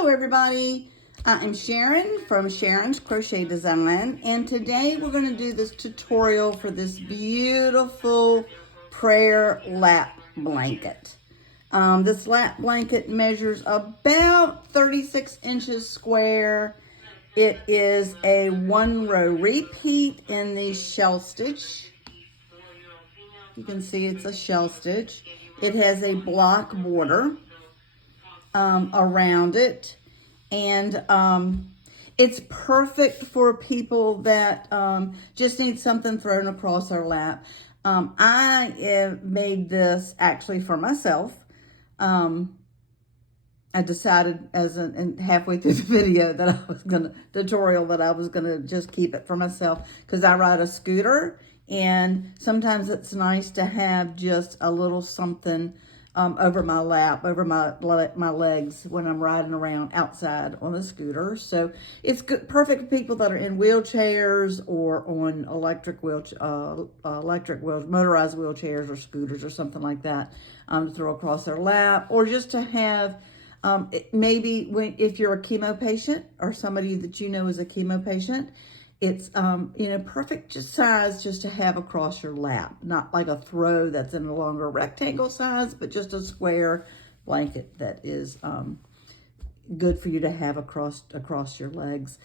Hello everybody, I'm Sharon from Sharon's Crochet Design, and today we're going to do this tutorial for this beautiful prayer lap blanket. This lap blanket measures about 36 inches square. It is a 1-row repeat in the shell stitch. You can see it's a shell stitch. It has a block border around it, and it's perfect for people that just need something thrown across their lap. I made this actually for myself. I decided halfway through the video that I was gonna just keep it for myself, because I ride a scooter, and sometimes it's nice to have just a little something over my lap, over my legs when I'm riding around outside on a scooter. So it's good, perfect for people that are in wheelchairs or on motorized wheelchairs or scooters or something like that, to throw across their lap, or just to have maybe if you're a chemo patient or somebody that you know is a chemo patient. It's, perfect size just to have across your lap. Not like a throw that's in a longer rectangle size, but just a square blanket that is good for you to have across your legs.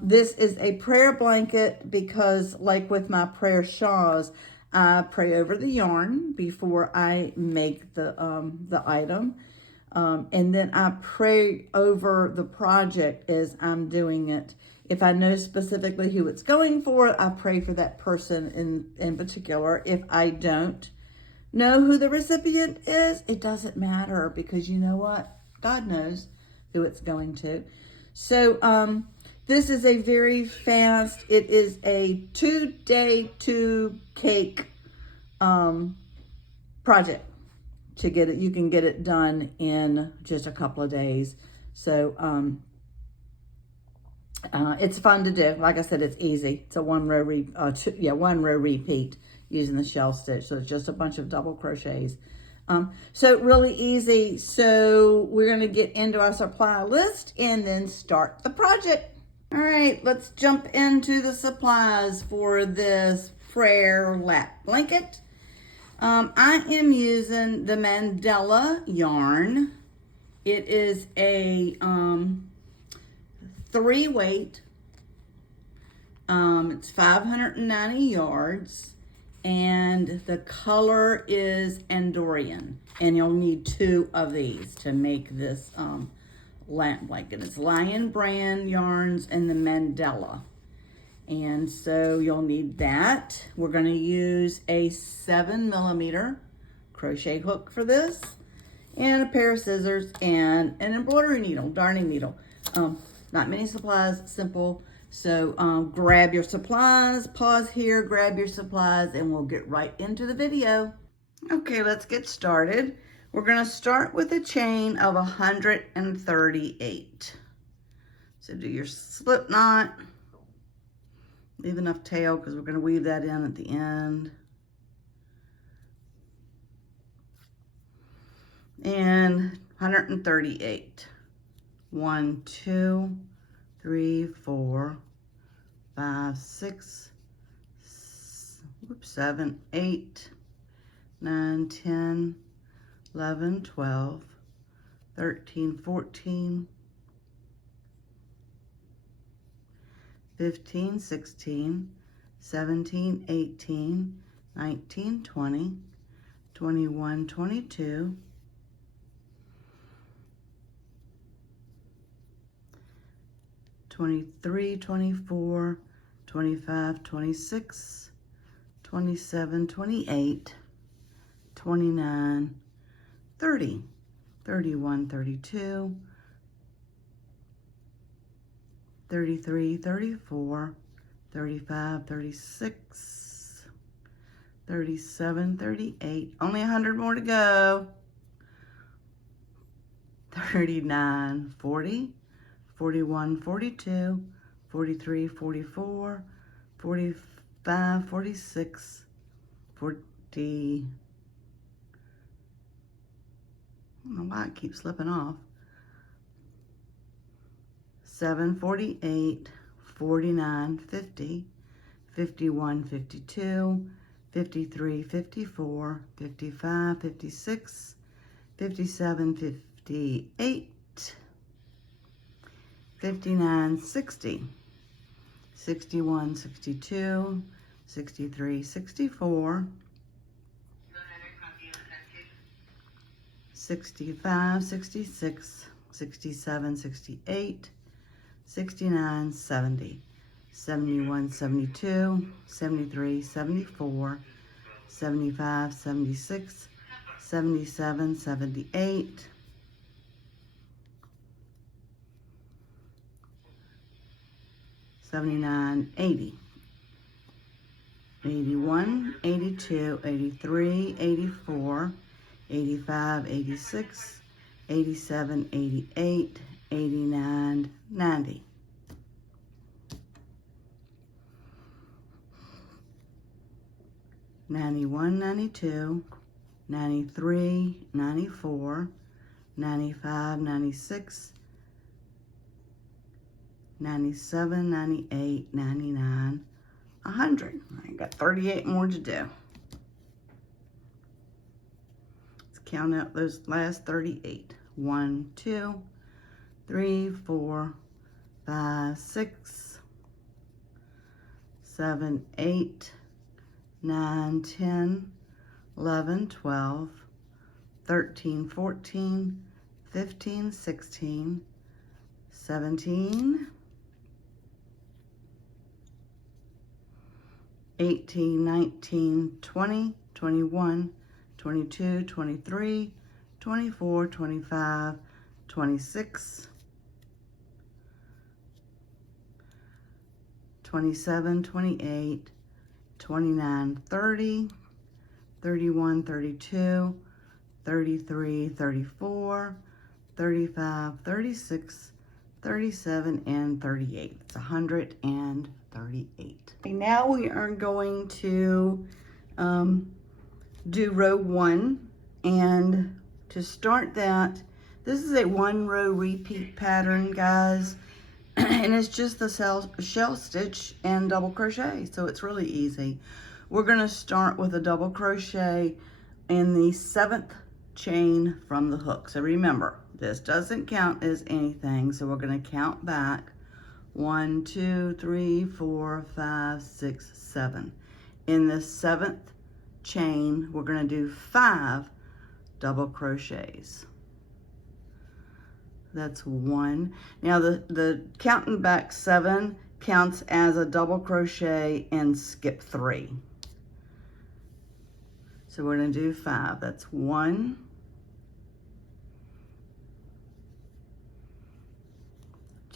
This is a prayer blanket because, like with my prayer shawls, I pray over the yarn before I make the item. And then I pray over the project as I'm doing it. If I know specifically who it's going for, I pray for that person in particular. If I don't know who the recipient is, it doesn't matter, because you know what? God knows who it's going to. So this is a very fast, it is a 2-day, 2-cake project. To get it, you can get it done in just a couple of days. So it's fun to do. Like I said, it's easy. It's a one row repeat using the shell stitch. So it's just a bunch of double crochets. So really easy. So we're going to get into our supply list and then start the project. All right, let's jump into the supplies for this prayer lap blanket. I am using the Mandala yarn. It is a 3-weight. It's 590 yards, and the color is Andorian. And you'll need 2 of these to make this lamp blanket. It's Lion Brand yarns and the Mandala. And so you'll need that. We're going to use a 7mm crochet hook for this, and a pair of scissors, and an embroidery needle, darning needle. Not many supplies, simple. So grab your supplies, pause here, grab your supplies, and we'll get right into the video. Okay, let's get started. We're going to start with a chain of 138. So do your slip knot. Leave enough tail because we're going to weave that in at the end. And 138. 1, 2, 3, 4, 5, 6, 7, 8, 9, 10, 11, 12, 13, 14, 15, 16, 17, 18, 19, 20, 21, 22, 23, 24, 25, 26, 27, 28, 29, 30, 31, 32, 33, 34, 35, 36, 37, 38. Only 100 more to go. 39, 40, 41, 42, 43, 44, 45, 46, 40. I don't know why it keeps slipping off. 748, 49, 50, 51, 52, 53, 54, 55, 56, 57, 58, 59, 60, 61, 62, 63, 64, 65, 66, 67, 68, 69, 70, 71, 72, 73, 74, 75, 76, 77, 78, 79, 80, 81, 82, 83, 84, 85, 86, 87, 88, 89, 90. 91, 92, 93, 94, 95, 96, 97, 98, 99, 100. I got 38 more to do. Let's count out those last 38. 1, 2, 3, 4, 5, 6, 7, 8, 9, 10, 11, 12, 13, 14, 15, 16, 17, 18, 19, 20, 21, 22, 23, 24, 25, 26, 27, 28, 29, 30, 31, 32, 33, 34, 35, 36, 37, and 38. It's 138. Okay, now we are going to do row 1, and to start that, this is a 1-row repeat pattern, guys, and it's just the shell stitch and double crochet, so it's really easy. We're going to start with a double crochet in the 7th chain from the hook. So remember, this doesn't count as anything, so we're going to count back 1, 2, 3, 4, 5, 6, 7. In the 7th chain, we're going to do 5 double crochets. That's 1. Now the counting back 7 counts as a double crochet and skip 3. So we're going to do 5. That's 1,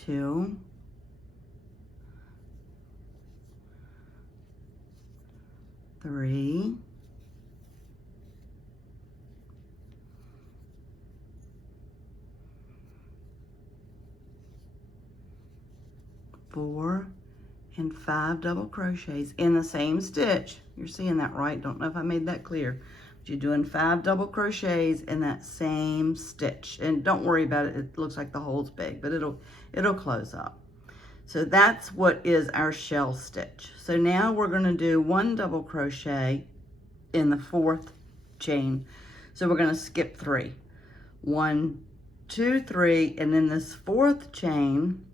2, 3, 4, and 5 double crochets in the same stitch. You're seeing that, right? Don't know if I made that clear. But you're doing 5 double crochets in that same stitch. And don't worry about it. It looks like the hole's big, but it'll close up. So that's what is our shell stitch. So now we're going to do 1 double crochet in the 4th chain. So we're going to skip 3. 1, 2, 3, and in this 4th chain,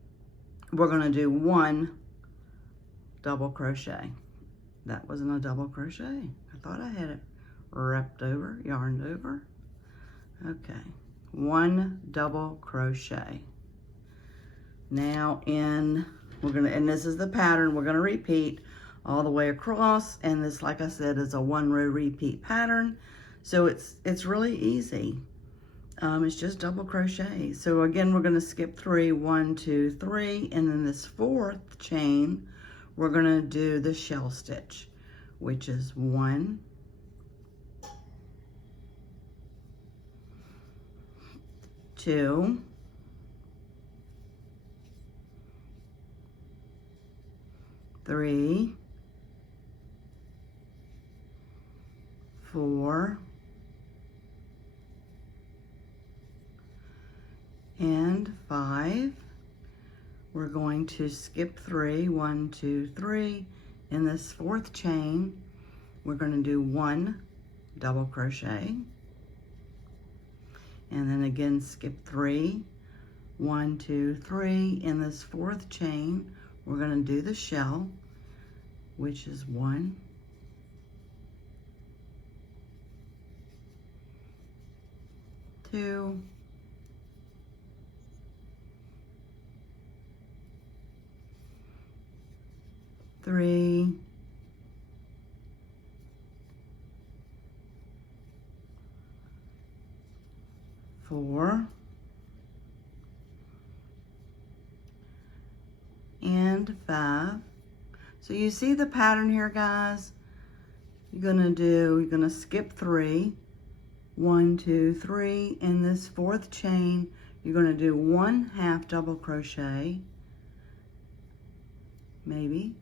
we're going to do 1 double crochet. That wasn't a double crochet. I thought I had it wrapped over, yarned over. Okay, 1 double crochet. Now and this is the pattern, we're gonna repeat all the way across, and this, like I said, is a 1-row repeat pattern. So it's really easy. It's just double crochet. So again, we're gonna skip 3, 1, 2, 3, and then this 4th chain, we're gonna do the shell stitch, which is 1, 2, 3, 4, and 5. we're going to skip 3, 1, 2, 3. In this 4th chain, we're going to do 1 double crochet, and then again skip 3, 1, 2, 3. In this 4th chain, we're going to do the shell, which is 1, 2, 3, 4, and 5. So you see the pattern here, guys? You're gonna skip 3, 1, 2, 3. In this 4th chain, you're gonna do 1 half double crochet, maybe.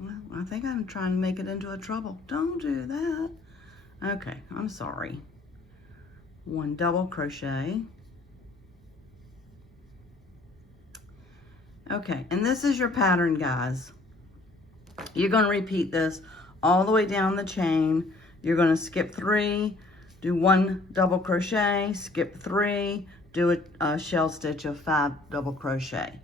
Well, I think I'm trying to make it into a treble. Don't do that. Okay, I'm sorry. 1 double crochet. Okay, and this is your pattern, guys. You're going to repeat this all the way down the chain. You're going to skip 3, do 1 double crochet, skip 3, do a shell stitch of 5 double crochet.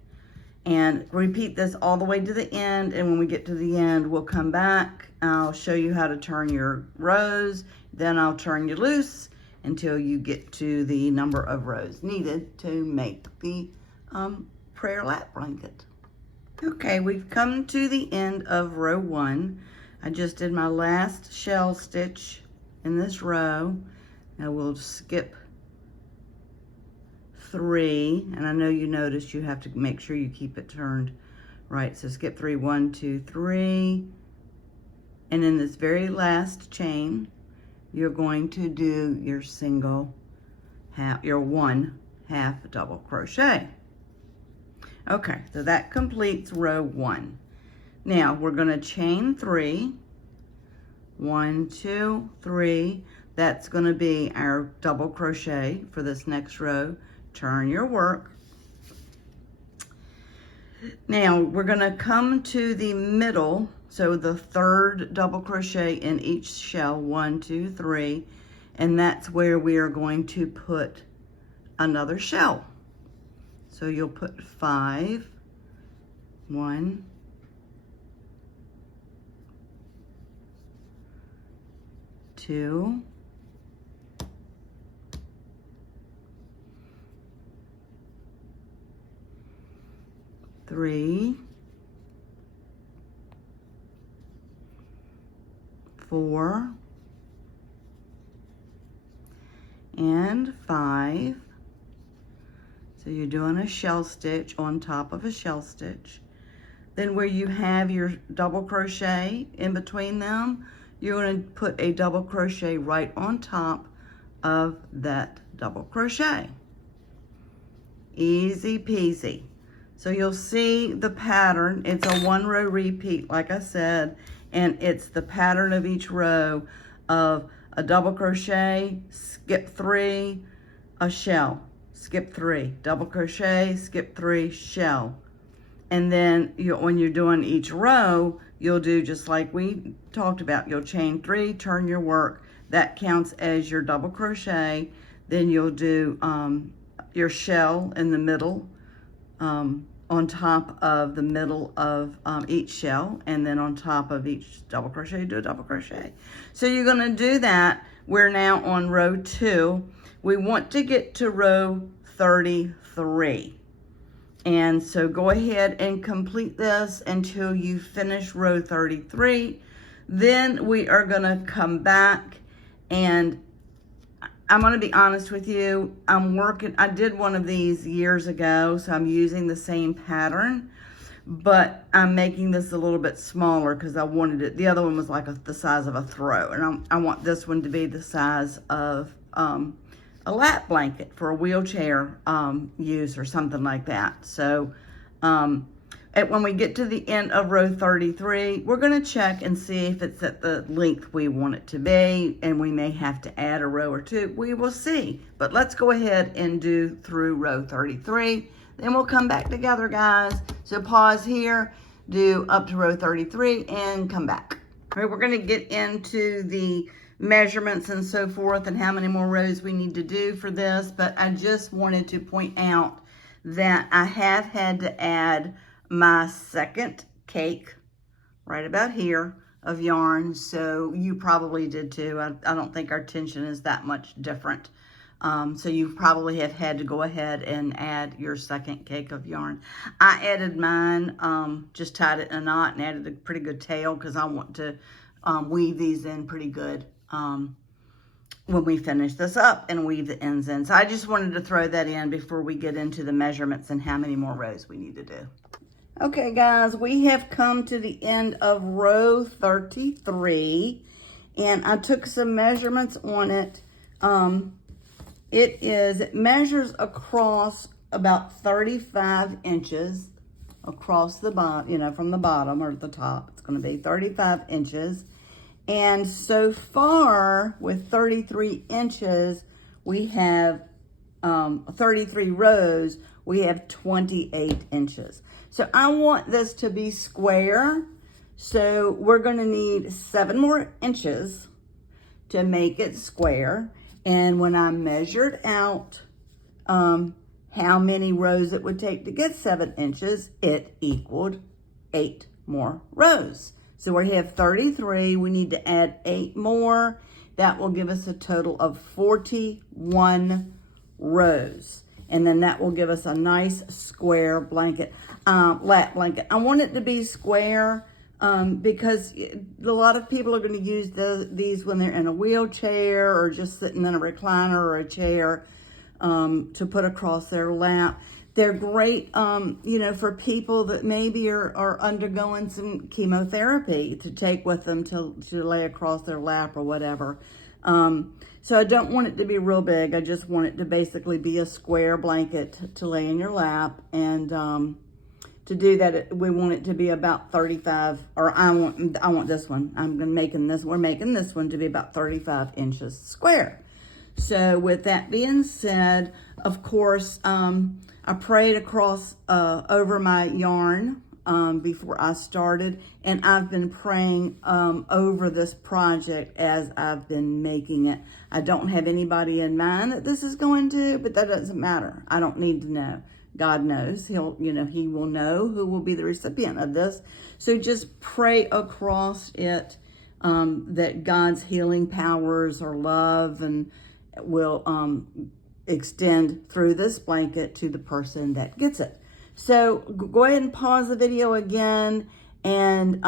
And repeat this all the way to the end, and when we get to the end, we'll come back. I'll show you how to turn your rows, then I'll turn you loose until you get to the number of rows needed to make the prayer lap blanket. Okay, we've come to the end of row 1. I just did my last shell stitch in this row. Now we'll skip 3, and I know you noticed you have to make sure you keep it turned right. So skip 3, 1, 2, 3, and in this very last chain, you're going to do your your 1 half double crochet. Okay, so that completes row 1. Now we're going to chain 3, 1, 2, 3. That's going to be our double crochet for this next row. Turn your work. Now we're going to come to the middle, so the 3rd double crochet in each shell, 1, 2, 3, and that's where we are going to put another shell. So you'll put 5, 1, 2, 3, 4, and 5. So you're doing a shell stitch on top of a shell stitch. Then where you have your double crochet in between them, you're going to put a double crochet right on top of that double crochet. Easy peasy. So you'll see the pattern. It's a 1 row repeat, like I said, and it's the pattern of each row of a double crochet, skip 3, a shell, skip 3, double crochet, skip 3, shell. And then when you're doing each row, you'll do just like we talked about. You'll chain 3, turn your work. That counts as your double crochet. Then you'll do your shell in the middle, on top of the middle of each shell, and then on top of each double crochet, do a double crochet. So you're going to do that. We're now on row 2. We want to get to row 33. And so go ahead and complete this until you finish row 33. Then we are going to come back, and I'm going to be honest with you. I did one of these years ago, so I'm using the same pattern, but I'm making this a little bit smaller because I wanted it. The other one was like the size of a throw, and I want this one to be the size of a lap blanket for a wheelchair use or something like that. So when we get to the end of row 33, we're going to check and see if it's at the length we want it to be, and we may have to add a row or two. We will see. But let's go ahead and do through row 33. Then we'll come back together, guys. So pause here, do up to row 33, and come back. All right, we're going to get into the measurements and so forth and how many more rows we need to do for this, but I just wanted to point out that I have had to add my second cake right about here of yarn, so you probably did too. I don't think our tension is that much different, so you probably have had to go ahead and add your second cake of yarn. I added mine, just tied it in a knot and added a pretty good tail because I want to weave these in pretty good when we finish this up and weave the ends in. So I just wanted to throw that in before we get into the measurements and how many more rows we need to do. Okay, guys, we have come to the end of row 33, and I took some measurements on it. It measures across about 35 inches across the bottom, you know, from the bottom or the top. It's going to be 35 inches. And so far, with 33 inches, we have 33 rows, we have 28 inches. So I want this to be square. So we're going to need 7 more inches to make it square. And when I measured out how many rows it would take to get 7 inches, it equaled 8 more rows. So we have 33, we need to add 8 more. That will give us a total of 41 rows. And then that will give us a nice square blanket, lap blanket. I want it to be square because a lot of people are going to use these when they're in a wheelchair or just sitting in a recliner or a chair to put across their lap. They're great, you know, for people that maybe are undergoing some chemotherapy to take with them to lay across their lap or whatever. So I don't want it to be real big. I just want it to basically be a square blanket to lay in your lap. And to do that, we want it to be about 35, or I want this one. We're making this one to be about 35 inches square. So with that being said, of course, I prayed across over my yarn before I started, and I've been praying over this project as I've been making it. I don't have anybody in mind that this is going to, but that doesn't matter. I don't need to know. God knows. He will know who will be the recipient of this. So just pray across it that God's healing powers or love and will extend through this blanket to the person that gets it. So go ahead and pause the video again and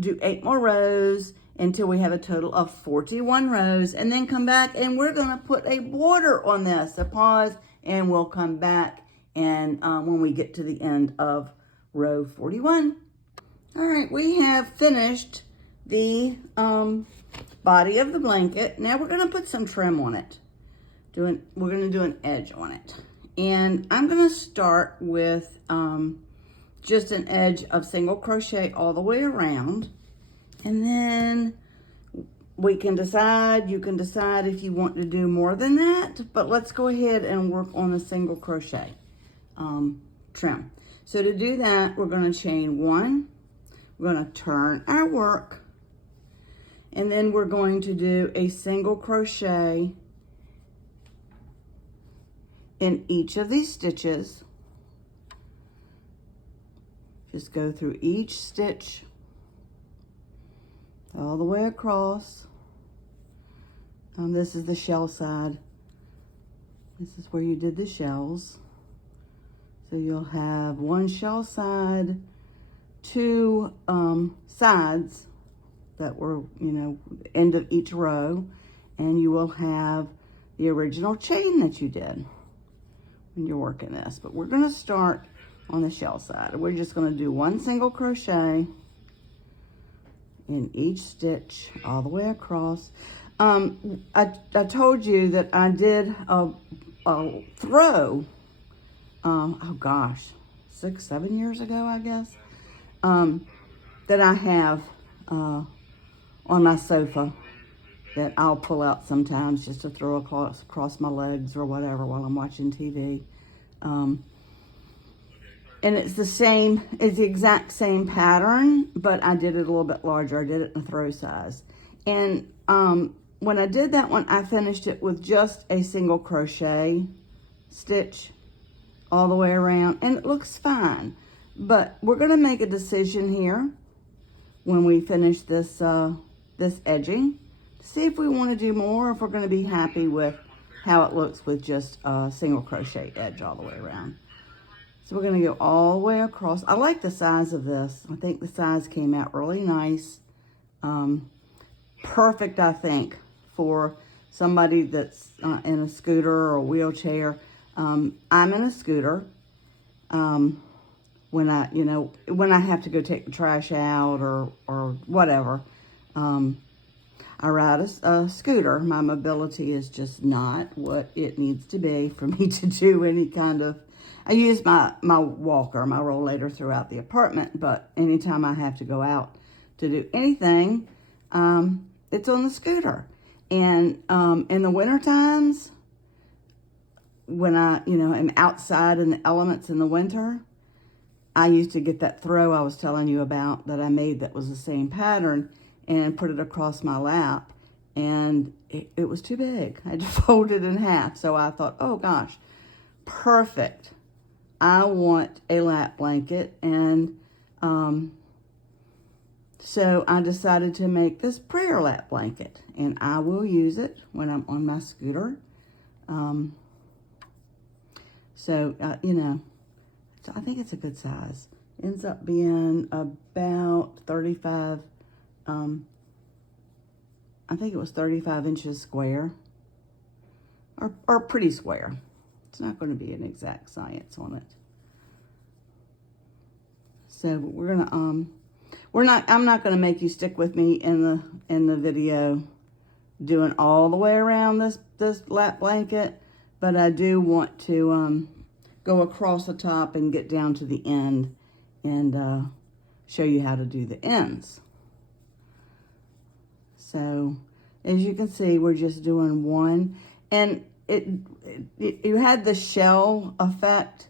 do 8 more rows until we have a total of 41 rows, and then come back and we're going to put a border on this. So pause and we'll come back and when we get to the end of row 41. All right, we have finished the body of the blanket. Now we're going to put some trim on it. We're going to do an edge on it. And I'm going to start with just an edge of single crochet all the way around. And then you can decide if you want to do more than that, but let's go ahead and work on a single crochet trim. So to do that, we're going to chain 1, we're going to turn our work, and then we're going to do a single crochet in each of these stitches. Just go through each stitch all the way across. This is the shell side. This is where you did the shells. So you'll have one shell side, 2 sides that were, end of each row, and you will have the original chain that you did when you're working this. But we're going to start on the shell side. We're just going to do 1 single crochet in each stitch all the way across. I told you that I did a throw, oh gosh, 6-7 years ago, I guess. that I have on my sofa that I'll pull out sometimes just to throw across my legs or whatever while I'm watching TV. And it's the exact same pattern, but I did it a little bit larger. I did it in a throw size. And when I did that one, I finished it with just a single crochet stitch all the way around, and it looks fine. But we're gonna make a decision here when we finish this, this edging, to see if we wanna do more, or if we're gonna be happy with how it looks with just a single crochet edge all the way around. So we're gonna go all the way across. I like the size of this. I think the size came out really nice. Perfect, I think, for somebody that's in a scooter or a wheelchair. I'm in a scooter. When I have to go take the trash out or whatever, I ride a scooter. My mobility is just not what it needs to be for me to do any kind of, I use my walker, my rollator throughout the apartment, but anytime I have to go out to do anything, it's on the scooter. And in the winter times, when I, am outside in the elements in the winter, I used to get that throw I was telling you about that I made that was the same pattern and put it across my lap, and it was too big. I had to fold it in half. So I thought, oh gosh, perfect. I want a lap blanket, and so I decided to make this prayer lap blanket, and I will use it when I'm on my scooter. So I think it's a good size. Ends up being about 35, I think it was 35 inches square, or pretty square. It's not going to be an exact science on it. So we're gonna I'm not gonna make you stick with me in the video doing all the way around this lap blanket, but I do want to go across the top and get down to the end and show you how to do the ends. So as you can see, we're just doing one, and you had the shell effect,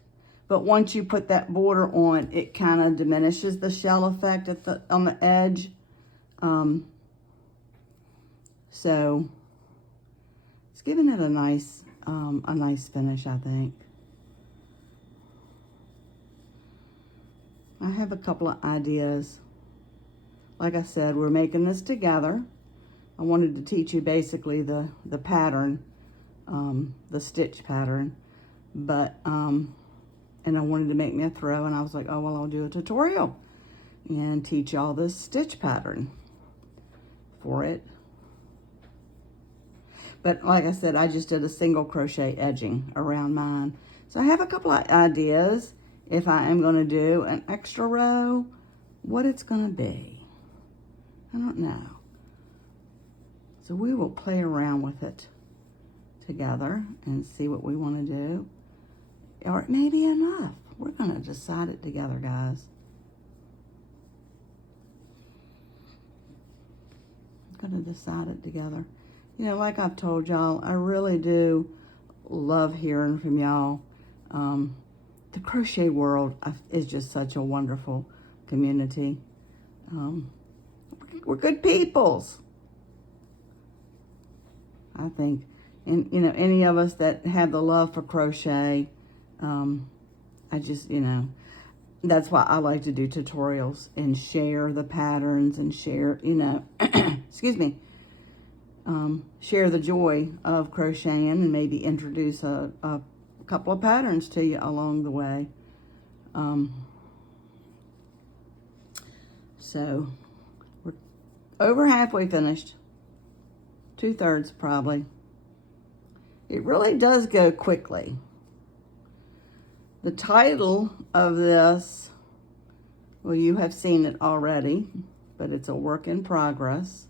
but once you put that border on, it kind of diminishes the shell effect on the edge. So it's giving it a nice finish, I think. I have a couple of ideas. Like I said, we're making this together. I wanted to teach you basically the pattern, the stitch pattern, but, and I wanted to make me a throw, and I was like, oh, well, I'll do a tutorial and teach y'all this stitch pattern for it. But like I said, I just did a single crochet edging around mine. So I have a couple of ideas. If I am going to do an extra row, what it's going to be, I don't know. So we will play around with it together and see what we want to do. Or it may be enough. We're going to decide it together, guys. I'm going to decide it together. Like I've told y'all, I really do love hearing from y'all. The crochet world is just such a wonderful community. We're good peoples, I think. And, any of us that have the love for crochet, I just, that's why I like to do tutorials and share the patterns and share, excuse me, share the joy of crocheting and maybe introduce a couple of patterns to you along the way. So we're over halfway finished, 2/3 probably. It really does go quickly. The title of this, well, you have seen it already, but it's a work in progress.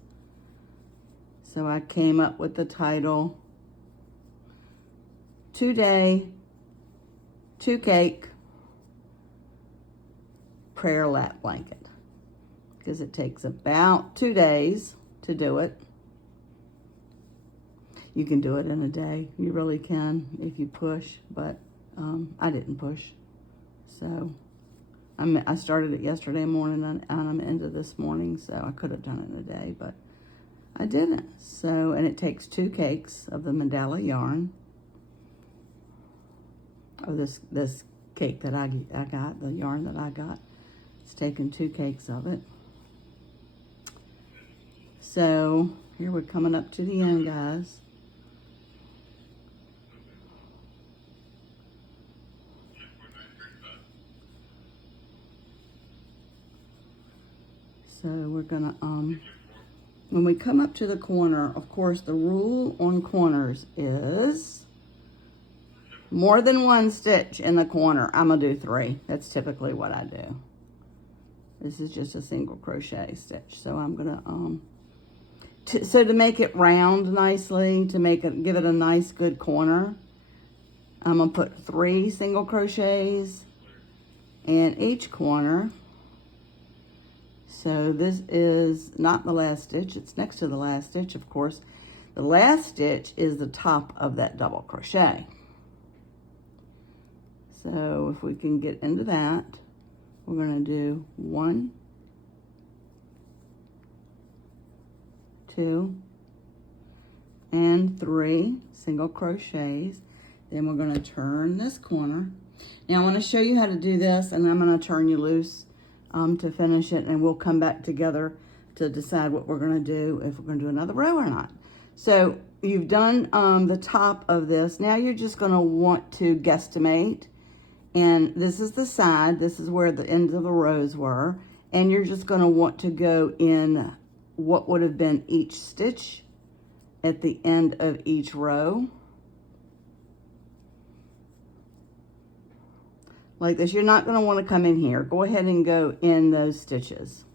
So I came up with the title, 2 Day, 2 Cake, prayer lap blanket, because it takes about 2 days to do it. You can do it in a day. You really can if you push, but I didn't push. So I started it yesterday morning and I'm into this morning, so I could have done it in a day, but I didn't. So, and it takes 2 cakes of the Mandala yarn, of this cake that I got, the yarn that I got. It's taken 2 cakes of it. So here we're coming up to the end, guys. So we're gonna, when we come up to the corner, of course, the rule on corners is more than 1 stitch in the corner. I'm gonna do 3. That's typically what I do. This is just a single crochet stitch. So I'm gonna, so to make it round nicely, to make it, give it a nice good corner, I'm gonna put 3 single crochets in each corner. So this is not the last stitch, it's next to the last stitch, of course. The last stitch is the top of that double crochet. So if we can get into that, we're gonna do 1, 2, and 3 single crochets. Then we're gonna turn this corner. Now I wanna show you how to do this, and I'm gonna turn you loose to finish it, and we'll come back together to decide what we're gonna do, if we're gonna do another row or not. So you've done the top of this. Now you're just gonna want to guesstimate, and this is the side, this is where the ends of the rows were, and you're just gonna want to go in what would have been each stitch at the end of each row. Like this. You're not going to want to come in here. Go ahead and go in those stitches.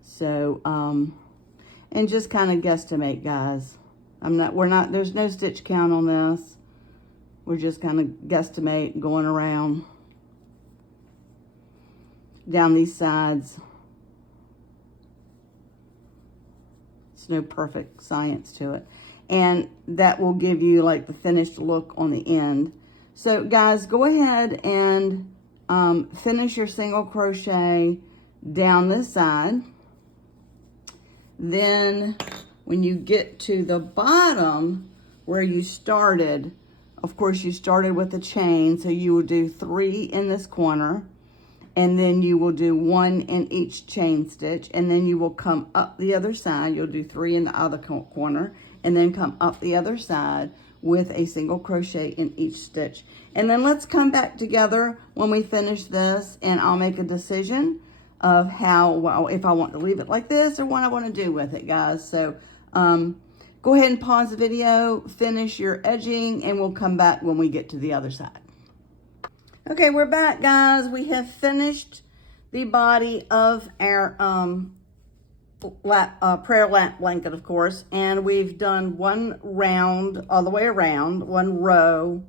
So, and just kind of guesstimate, guys. There's no stitch count on this. We're just kind of guesstimate going around down these sides. It's no perfect science to it. And that will give you like the finished look on the end. So guys, go ahead and finish your single crochet down this side. Then when you get to the bottom where you started, of course you started with a chain, so you will do 3 in this corner, and then you will do 1 in each chain stitch, and then you will come up the other side. You'll do 3 in the other corner, and then come up the other side with a single crochet in each stitch. And then let's come back together when we finish this, and I'll make a decision of how, well, if I want to leave it like this or what I want to do with it, guys. So go ahead and pause the video, finish your edging, and we'll come back when we get to the other side. Okay, we're back, guys. We have finished the body of our prayer lap blanket, of course, and we've done 1 round all the way around, 1 row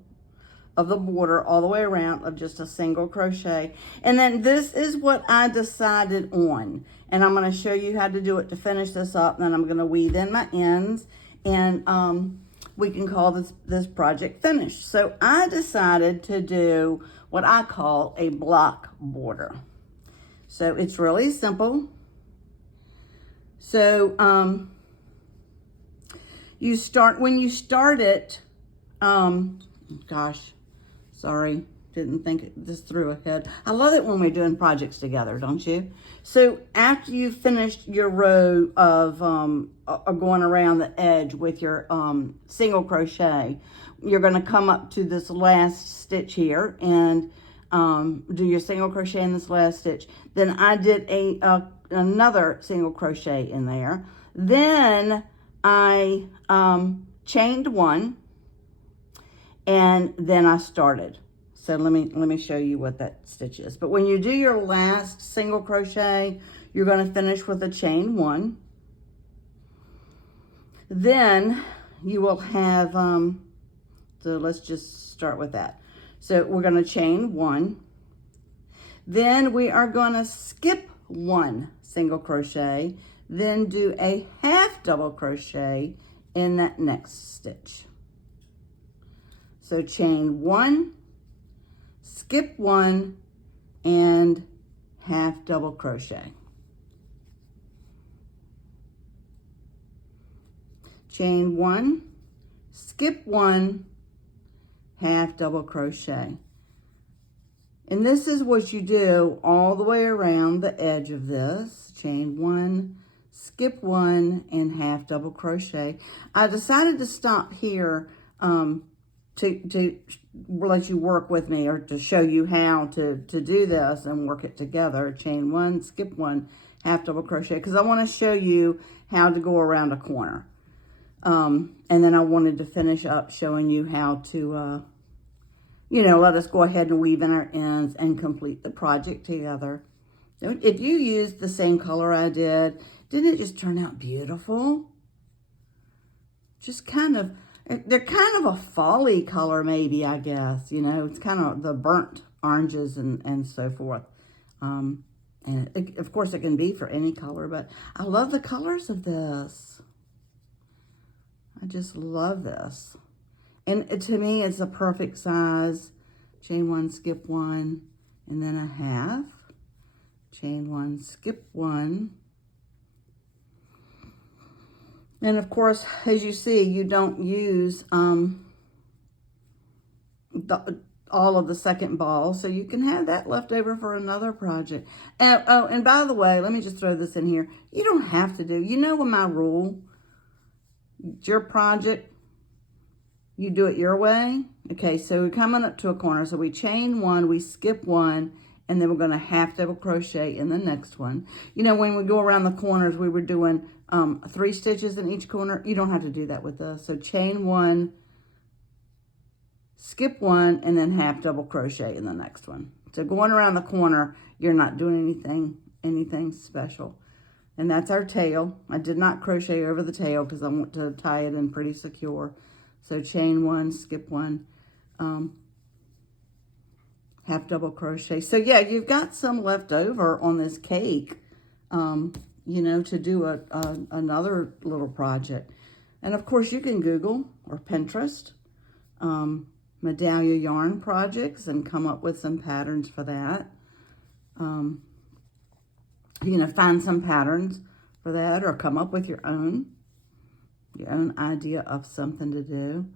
of the border all the way around of just a single crochet. And then this is what I decided on, and I'm going to show you how to do it to finish this up. And then I'm going to weave in my ends, and we can call this project finished. So I decided to do what I call a block border. So it's really simple. So you start, when you start it, gosh, sorry, didn't think this through ahead. I love it when we're doing projects together, don't you? So after you've finished your row of going around the edge with your single crochet, you're going to come up to this last stitch here and do your single crochet in this last stitch. Then I did another single crochet in there. Then I chained 1, and then I started. So let me show you what that stitch is. But when you do your last single crochet, you're going to finish with a chain 1. Then you will have so let's just start with that. So we're going to chain 1. Then we are going to skip 1 single crochet, then do a half double crochet in that next stitch. So chain 1, skip 1, and half double crochet. Chain 1, skip 1, half double crochet. And this is what you do all the way around the edge of this. Chain 1, skip 1, and half double crochet. I decided to stop here to let you work with me, or to show you how to do this and work it together. Chain 1, skip 1, half double crochet, because I want to show you how to go around a corner. And then I wanted to finish up showing you how to, let us go ahead and weave in our ends and complete the project together. If you used the same color I did, didn't it just turn out beautiful? Just they're kind of a folly color maybe, I guess. It's kind of the burnt oranges and so forth. And of course it can be for any color, but I love the colors of this. I just love this. And to me, it's a perfect size. Chain 1, skip 1, and then a half. Chain 1, skip 1. And of course, as you see, you don't use all of the second ball, so you can have that left over for another project. And by the way, let me just throw this in here. You don't have to do, my rule, it's your project, you do it your way. Okay, so we're coming up to a corner. So we chain 1, we skip 1, and then we're going to half double crochet in the next one. When we go around the corners, we were doing 3 stitches in each corner. You don't have to do that with this. So chain 1, skip 1, and then half double crochet in the next one. So going around the corner, you're not doing anything special. And that's our tail. I did not crochet over the tail because I want to tie it in pretty secure. So chain 1, skip 1, half double crochet. So yeah, you've got some left over on this cake, to do another little project. And of course you can Google or Pinterest Medallia yarn projects and come up with some patterns for that. Find some patterns for that, or come up with your own idea of something to do.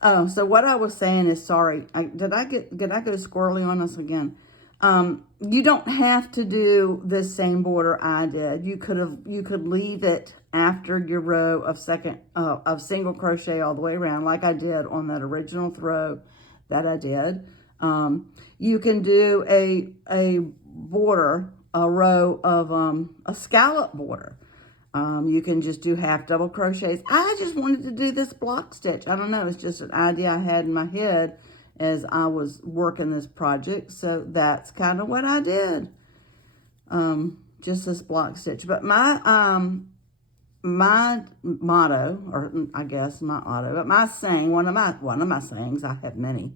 Oh, so what I was saying is, sorry, did I go squirrely on us again? You don't have to do this same border I did. You could leave it after your row of single crochet all the way around, like I did on that original throw that I did. You can do a border, a row of a scallop border. You can just do half double crochets. I just wanted to do this block stitch. I don't know, it's just an idea I had in my head as I was working this project. So that's kind of what I did. Just this block stitch. But my motto, or I guess not motto, but my saying, one of my sayings, I have many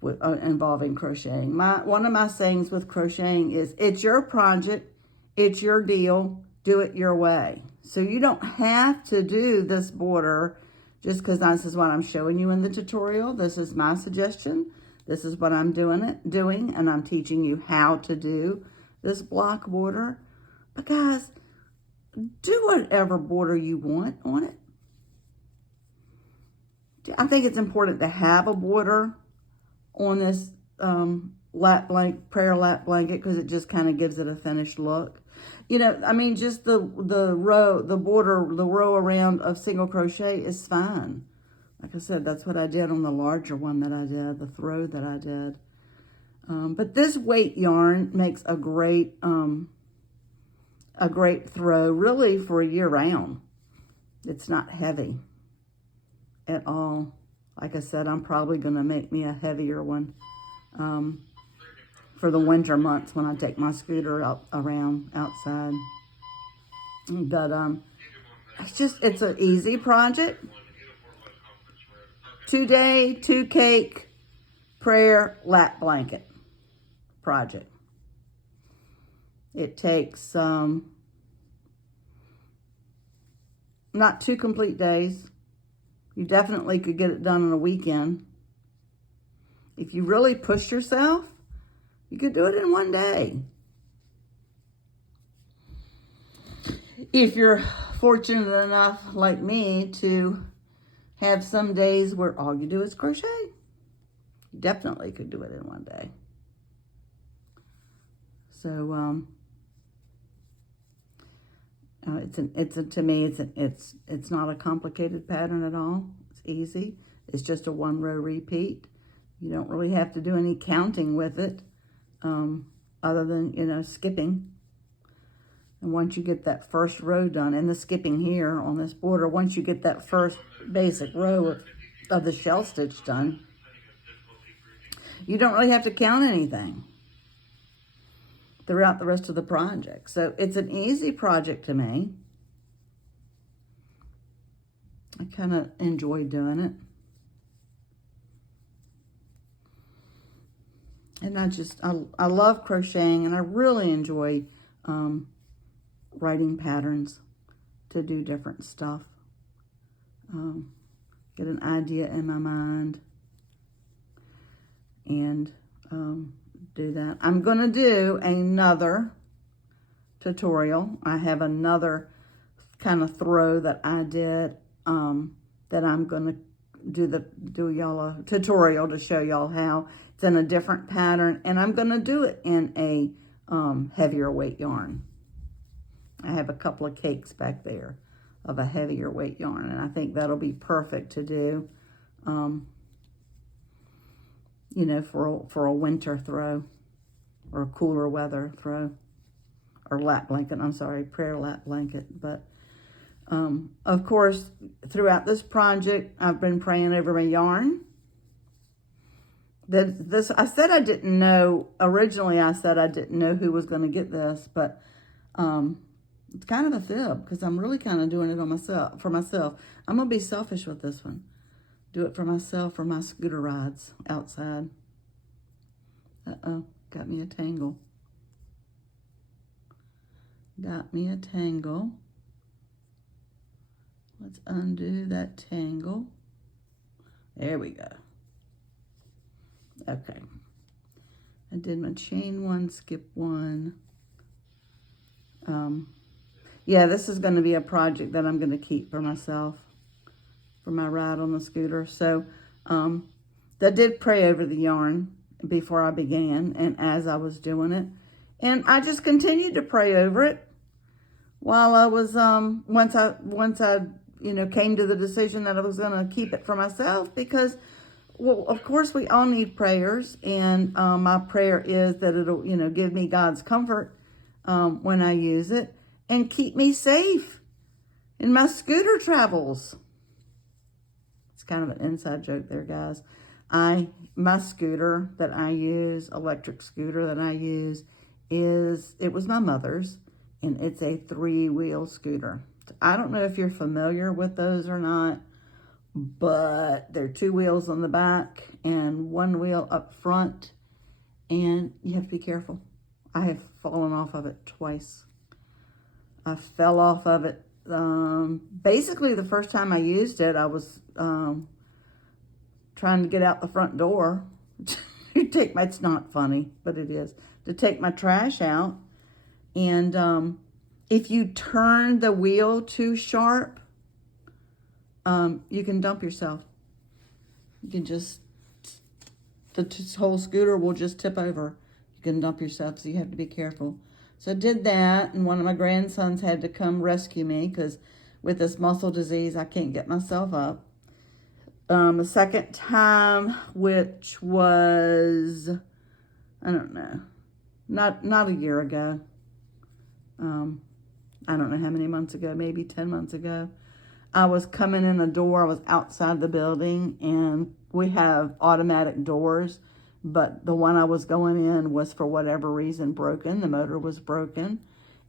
with involving crocheting. One of my sayings with crocheting is, it's your project, it's your deal, do it your way. So you don't have to do this border just because this is what I'm showing you in the tutorial. This is my suggestion. This is what I'm doing, and I'm teaching you how to do this block border. But guys, do whatever border you want on it. I think it's important to have a border on this prayer lap blanket, because it just kind of gives it a finished look. Just the row around of single crochet is fine. Like I said, that's what I did on the larger one that I did, the throw that I did. But this weight yarn makes a great throw, really, for year round. It's not heavy at all. Like I said, I'm probably going to make me a heavier one for the winter months when I take my scooter around outside. But it's an easy project. 2-day, 2-cake prayer lap blanket project. It takes not 2 complete days. You definitely could get it done in a weekend. If you really push yourself, you could do it in 1 day. If you're fortunate enough, like me, to have some days where all you do is crochet, you definitely could do it in 1 day. So, to me, it's not a complicated pattern at all. It's easy. It's just a 1 row repeat. You don't really have to do any counting with it, other than, you know, skipping. And once you get that first row done, and the skipping here on this border, once you get that first basic row of the shell stitch done, you don't really have to count anything throughout the rest of the project. So it's an easy project to me. I kind of enjoy doing it. And I love crocheting, and I really enjoy writing patterns to do different stuff. Get an idea in my mind and do that. I'm going to do another tutorial. I have another kind of throw that I did that I'm going to do y'all a tutorial to show y'all how. It's in a different pattern, and I'm going to do it in a heavier weight yarn. I have a couple of cakes back there of a heavier weight yarn, and I think that'll be perfect to do, you know, for a winter throw or a cooler weather throw, or lap blanket. I'm sorry, prayer lap blanket. But of course, throughout this project, I've been praying over my yarn. I said I didn't know, originally I said I didn't know who was going to get this, but it's kind of a fib, because I'm really kind of doing it for myself. I'm going to be selfish with this one. Do it for myself, for my scooter rides outside. Uh-oh, got me a tangle. Got me a tangle. Let's undo that tangle. There we go. Okay. I did my chain 1, skip 1. Yeah, this is going to be a project that I'm going to keep for myself, for my ride on the scooter. So, I did pray over the yarn before I began and as I was doing it. And I just continued to pray over it while I was, once I, you know, came to the decision that I was going to keep it for myself, because, well, of course we all need prayers. And my prayer is that it'll, you know, give me God's comfort when I use it, and keep me safe in my scooter travels. It's kind of an inside joke there, guys. My scooter that I use, electric scooter that I use, it was my mother's, and it's a 3-wheel scooter. I don't know if you're familiar with those or not, but there are 2 wheels on the back and 1 wheel up front, and you have to be careful. I have fallen off of it twice. I fell off of it. Basically, the first time I used it, I was trying to get out the front door. It's not funny, but it is. To take my trash out. And if you turn the wheel too sharp, you can dump yourself. You can just, the whole scooter will just tip over. You can dump yourself, so you have to be careful. So I did that, and one of my grandsons had to come rescue me, because with this muscle disease, I can't get myself up. The second time, which was, I don't know, not a year ago. I don't know how many months ago, maybe 10 months ago. I was coming in a door. I was outside the building, and we have automatic doors, but the one I was going in was, for whatever reason, broken. The motor was broken,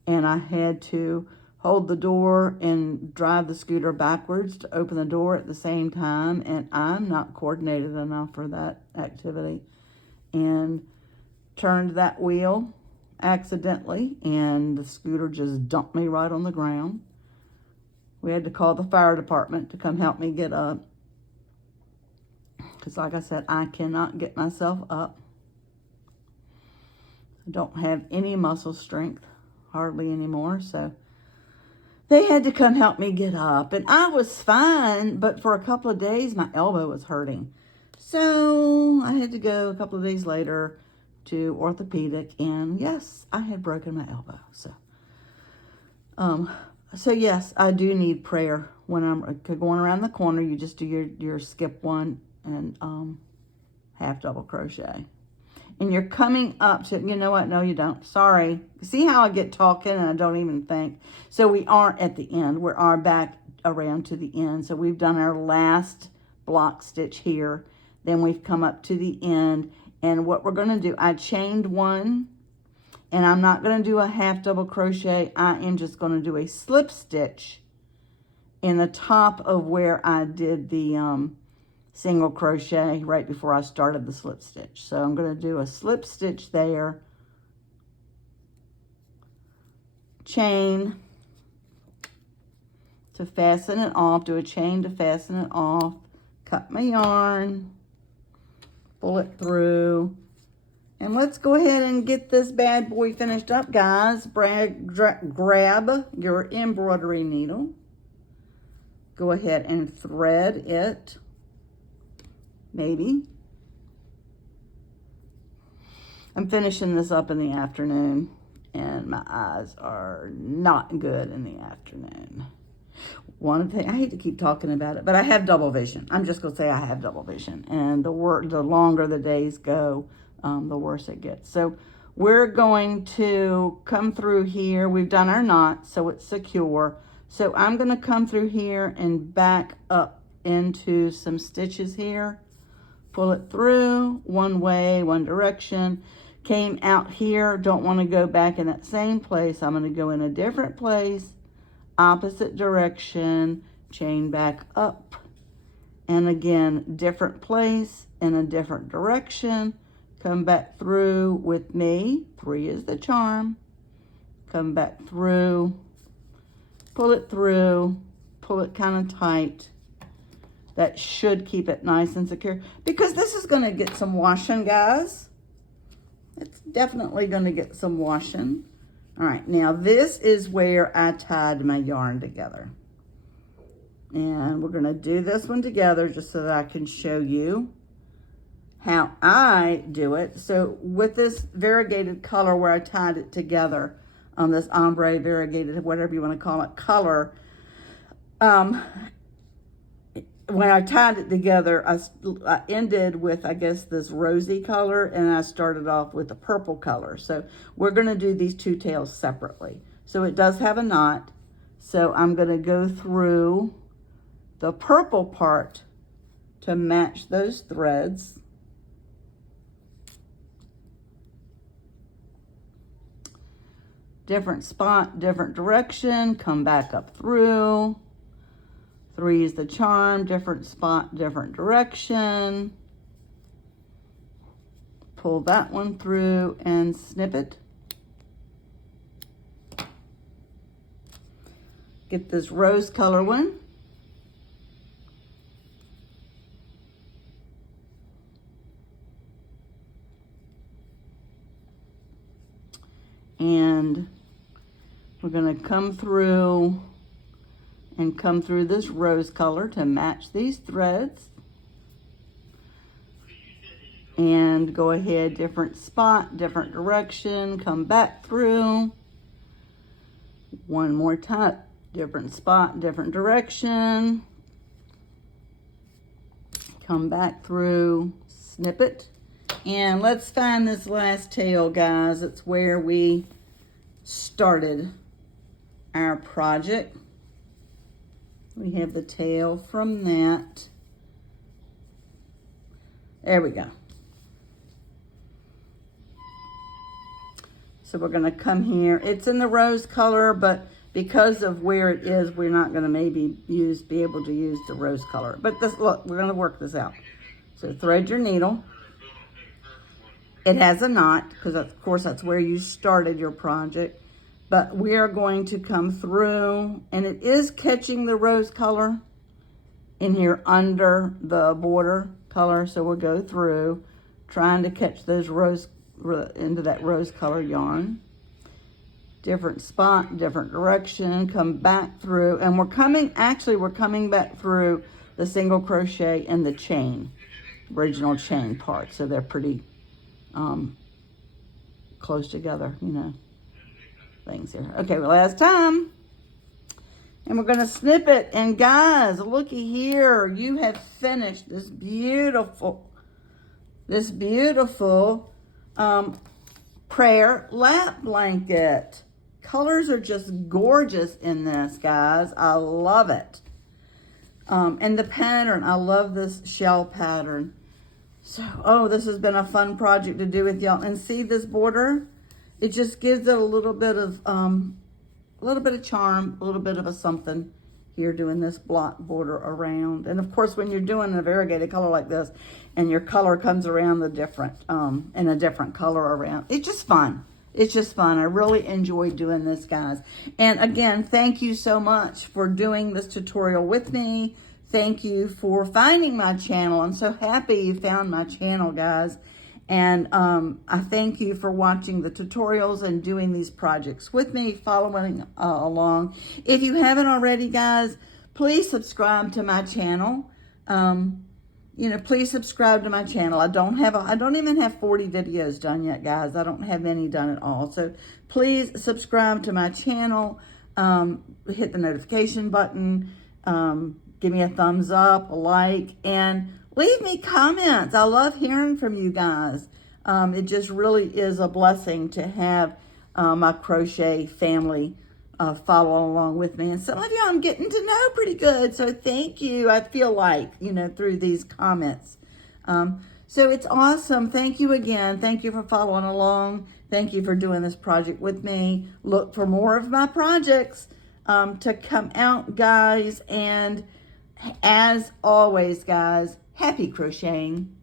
and I had to hold the door and drive the scooter backwards to open the door at the same time, and I'm not coordinated enough for that activity, and turned that wheel accidentally, and the scooter just dumped me right on the ground. We had to call the fire department to come help me get up. Because like I said, I cannot get myself up. I don't have any muscle strength, hardly anymore, so they had to come help me get up. And I was fine, but for a couple of days, my elbow was hurting. So I had to go a couple of days later to orthopedic, and yes, I had broken my elbow. So yes, I do need prayer when I'm going around the corner. You just do your skip one and half double crochet. And you're coming up to, you know what? No, you don't. Sorry. See how I get talking and I don't even think? So we aren't at the end. We are back around to the end. So we've done our last block stitch here. Then we've come up to the end. And what we're going to do, I chained one. And I'm not going to do a half double crochet. I am just going to do a slip stitch in the top of where I did the single crochet right before I started the slip stitch. So I'm going to do a slip stitch there, chain to fasten it off, do a chain to fasten it off, cut my yarn, pull it through, and let's go ahead and get this bad boy finished up, guys. Grab your embroidery needle, go ahead and thread it. Maybe. I'm finishing this up in the afternoon, and my eyes are not good in the afternoon. One thing, I hate to keep talking about it, but I have double vision. I'm just going to say I have double vision, and the longer the days go, the worse it gets. So we're going to come through here. We've done our knot, so it's secure. So I'm going to come through here and back up into some stitches here. Pull it through one way, one direction. Came out here, don't want to go back in that same place. I'm going to go in a different place, opposite direction, chain back up. And again, different place in a different direction. Come back through with me. 3 is the charm. Come back through, pull it through, pull it kind of tight. That should keep it nice and secure, because this is going to get some washing, guys. It's definitely going to get some washing. All right, now this is where I tied my yarn together. And we're going to do this one together just so that I can show you how I do it. So with this variegated color where I tied it together, this ombre variegated, whatever you want to call it, color, when I tied it together, I ended with, I guess, this rosy color, and I started off with a purple color. So we're going to do these two tails separately. So it does have a knot. So I'm going to go through the purple part to match those threads. Different spot, different direction, come back up through. 3 is the charm, different spot, different direction. Pull that one through and snip it. Get this rose color one. And we're going to come through and come through this rose color to match these threads. And go ahead, different spot, different direction, come back through. One more time, different spot, different direction. Come back through, snip it. And let's find this last tail, guys. It's where we started our project. We have the tail from that. There we go. So we're going to come here. It's in the rose color, but because of where it is, we're not going to maybe be able to use the rose color. But this, look, we're going to work this out. So thread your needle It has a knot, because of course that's where you started your project. But we are going to come through, and it is catching the rose color in here under the border color. So we'll go through, trying to catch those rose, into that rose color yarn. Different spot, different direction, come back through. And we're coming back through the single crochet and the chain, original chain part. So they're pretty close together, you know, things here. Okay, well, last time. And we're going to snip it. And guys, looky here. You have finished this beautiful prayer lap blanket. Colors are just gorgeous in this, guys. I love it. And the pattern, I love this shell pattern. So, oh, this has been a fun project to do with y'all. And see this border? It just gives it a little bit of charm, a little bit of a something here, doing this block border around. And of course, when you're doing a variegated color like this, and your color comes around the different, in a different color around, it's just fun. It's just fun. I really enjoy doing this, guys. And again, thank you so much for doing this tutorial with me. Thank you for finding my channel. I'm so happy you found my channel, guys. And I thank you for watching the tutorials and doing these projects with me, following along. If you haven't already, guys, please subscribe to my channel. You know, please subscribe to my channel. I don't even have 40 videos done yet, guys. I don't have any done at all. So please subscribe to my channel. Hit the notification button. Give me a thumbs up, a like, and leave me comments. I love hearing from you guys. It just really is a blessing to have my crochet family follow along with me. And some of you I'm getting to know pretty good. So thank you. I feel like, you know, through these comments. So it's awesome. Thank you again. Thank you for following along. Thank you for doing this project with me. Look for more of my projects to come out, guys. And as always, guys, happy crocheting.